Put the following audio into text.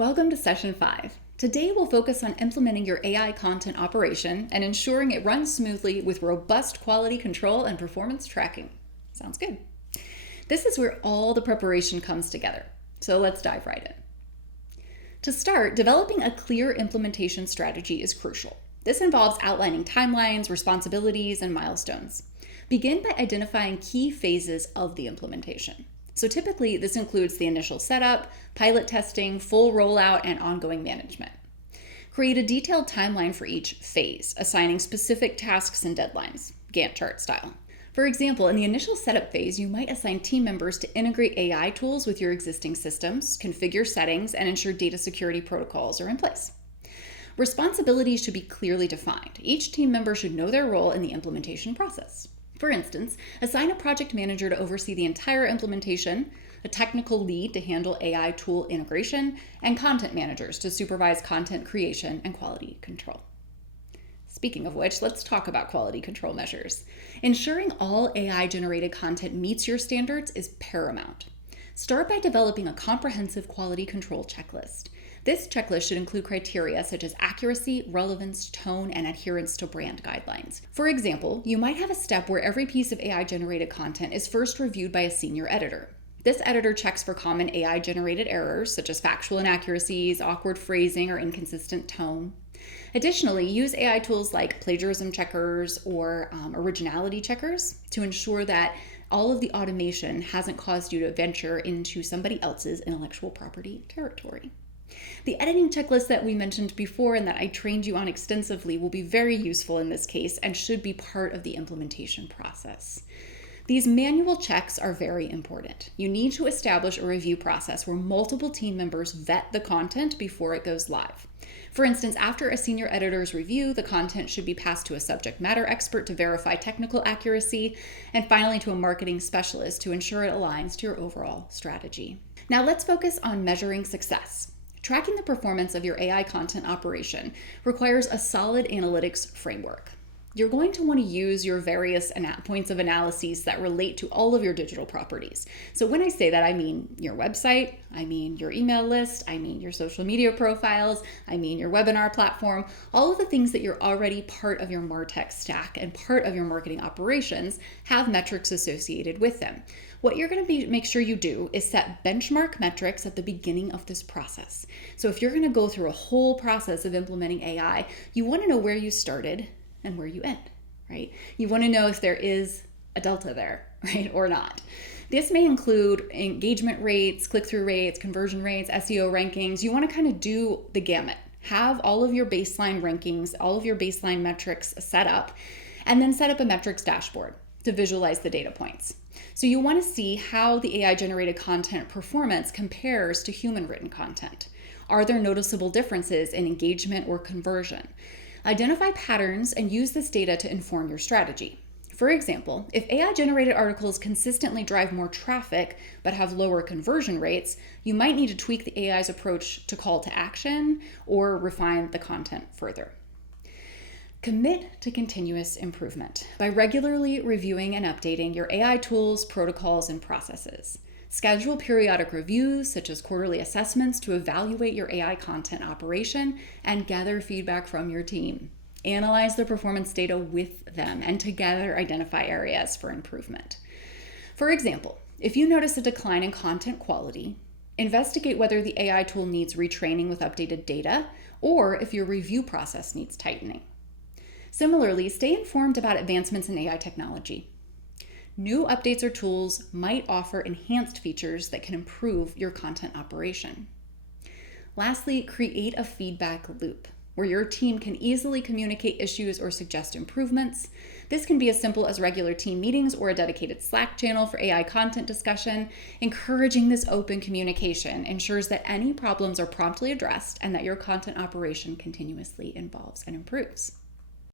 Welcome to Session 5. Today we'll focus on implementing your AI content operation and ensuring it runs smoothly with robust quality control and performance tracking. Sounds good. This is where all the preparation comes together. So let's dive right in. To start, developing a clear implementation strategy is crucial. This involves outlining timelines, responsibilities, and milestones. Begin by identifying key phases of the implementation. So typically, this includes the initial setup, pilot testing, full rollout, and ongoing management. Create a detailed timeline for each phase, assigning specific tasks and deadlines, Gantt chart style. For example, in the initial setup phase, you might assign team members to integrate AI tools with your existing systems, configure settings, and ensure data security protocols are in place. Responsibilities should be clearly defined. Each team member should know their role in the implementation process. For instance, assign a project manager to oversee the entire implementation, a technical lead to handle AI tool integration, and content managers to supervise content creation and quality control. Speaking of which, let's talk about quality control measures. Ensuring all AI-generated content meets your standards is paramount. Start by developing a comprehensive quality control checklist. This checklist should include criteria such as accuracy, relevance, tone, and adherence to brand guidelines. For example, you might have a step where every piece of AI-generated content is first reviewed by a senior editor. This editor checks for common AI-generated errors, such as factual inaccuracies, awkward phrasing, or inconsistent tone. Additionally, use AI tools like plagiarism checkers or originality checkers to ensure that all of the automation hasn't caused you to venture into somebody else's intellectual property territory. The editing checklist that we mentioned before and that I trained you on extensively will be very useful in this case and should be part of the implementation process. These manual checks are very important. You need to establish a review process where multiple team members vet the content before it goes live. For instance, after a senior editor's review, the content should be passed to a subject matter expert to verify technical accuracy, and finally to a marketing specialist to ensure it aligns to your overall strategy. Now let's focus on measuring success. Tracking the performance of your AI content operation requires a solid analytics framework. You're going to want to use your various points of analyses that relate to all of your digital properties. So when I say that, I mean your website, I mean your email list, I mean your social media profiles, I mean your webinar platform, all of the things that you're already part of your MarTech stack and part of your marketing operations have metrics associated with them. What you're going to make sure you do is set benchmark metrics at the beginning of this process. So if you're going to go through a whole process of implementing AI, you want to know where you started and where you end, right? You want to know if there is a delta there, right, or not. This may include engagement rates, click-through rates, conversion rates, SEO rankings. You want to kind of do the gamut. Have all of your baseline rankings, all of your baseline metrics set up, and then set up a metrics dashboard to visualize the data points. So you want to see how the AI-generated content performance compares to human-written content. Are there noticeable differences in engagement or conversion? Identify patterns and use this data to inform your strategy. For example, if AI-generated articles consistently drive more traffic but have lower conversion rates, you might need to tweak the AI's approach to call to action or refine the content further. Commit to continuous improvement by regularly reviewing and updating your AI tools, protocols, and processes. Schedule periodic reviews, such as quarterly assessments, to evaluate your AI content operation and gather feedback from your team. Analyze the performance data with them and together identify areas for improvement. For example, if you notice a decline in content quality, investigate whether the AI tool needs retraining with updated data or if your review process needs tightening. Similarly, stay informed about advancements in AI technology. New updates or tools might offer enhanced features that can improve your content operation. Lastly, create a feedback loop where your team can easily communicate issues or suggest improvements. This can be as simple as regular team meetings or a dedicated Slack channel for AI content discussion. Encouraging this open communication ensures that any problems are promptly addressed and that your content operation continuously evolves and improves.